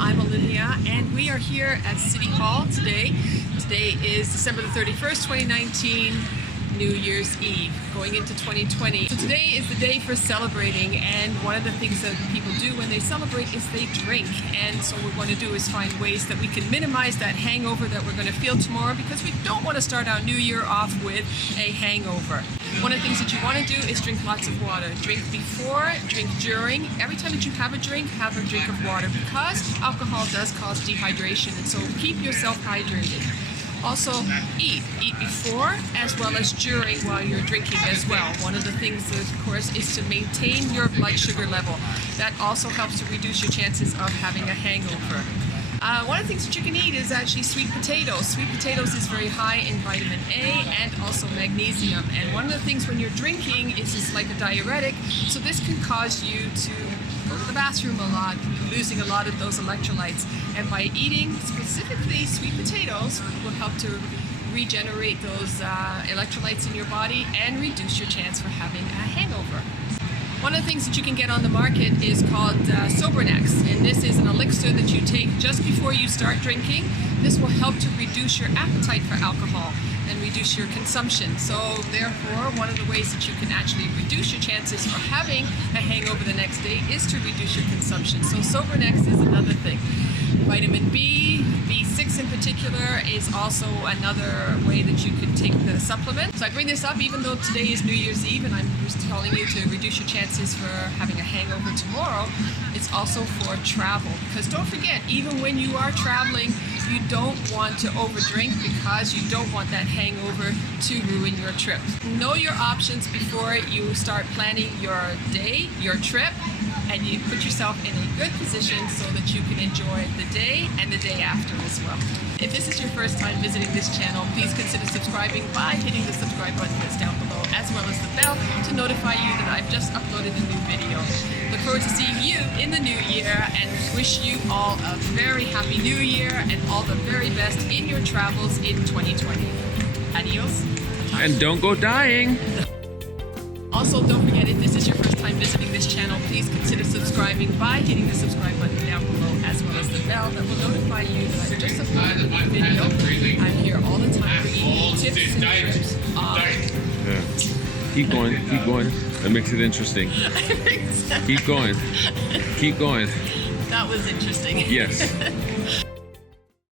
I'm Olivia, and we are here at City Hall today. Today is December the 31st, 2019, New Year's Eve, going into 2020. So today is the day for celebrating, and one of the things that people do when they celebrate is they drink. And so what we want to do is find ways that we can minimize that hangover that we're going to feel tomorrow, because we don't want to start our new year off with a hangover. One of the things that you want to do is drink lots of water. Drink before, drink during. Every time that you have a drink of water, because alcohol does cause dehydration, and so keep yourself hydrated. Also, eat before as well as during while you're drinking as well. One of the things, of course, is to maintain your blood sugar level. That also helps to reduce your chances of having a hangover. One of the things that you can eat is actually sweet potatoes. Sweet potatoes is very high in vitamin A and also magnesium. And one of the things when you're drinking is it's like a diuretic, so this can cause you to go to the bathroom a lot, losing a lot of those electrolytes. And by eating specifically sweet potatoes will help to regenerate those electrolytes in your body and reduce your chance for having a hangover. One of the things that you can get on the market is called Sobrenix, and this is an elixir that you take just before you start drinking. This will help to reduce your appetite for alcohol and reduce your consumption. So therefore, one of the ways that you can actually reduce your chances for having a hangover the next day is to reduce your consumption. So Sobrenix is another thing. Vitamin B, B6 in particular, is also another way that you can take the supplement. So I bring this up even though today is New Year's Eve and I'm just telling you to reduce your chances for having a hangover tomorrow. It's also for travel, because don't forget, even when you are traveling, you don't want to overdrink because you don't want that hangover to ruin your trip. Know your options before you start planning your day, your trip, and you put yourself in a good position so that you can enjoy the day and the day after as well. If this is your first time visiting this channel, please consider subscribing by hitting the subscribe button that's down below, as well as the bell to notify you that I've just uploaded a new video. Look forward to seeing you in the new year, and wish you all a very happy new year and all the very best in your travels in 2020. Adios. And don't go dying. Also, don't forget, if this is your first time visiting this channel, please consider subscribing by hitting the subscribe button down below, as well as the bell that will notify you that I've just uploaded a new video. I'm here all the time bringing you tips and tricks on... Yeah. Keep going. That makes it interesting. Keep going. Keep going. That was interesting. Yes.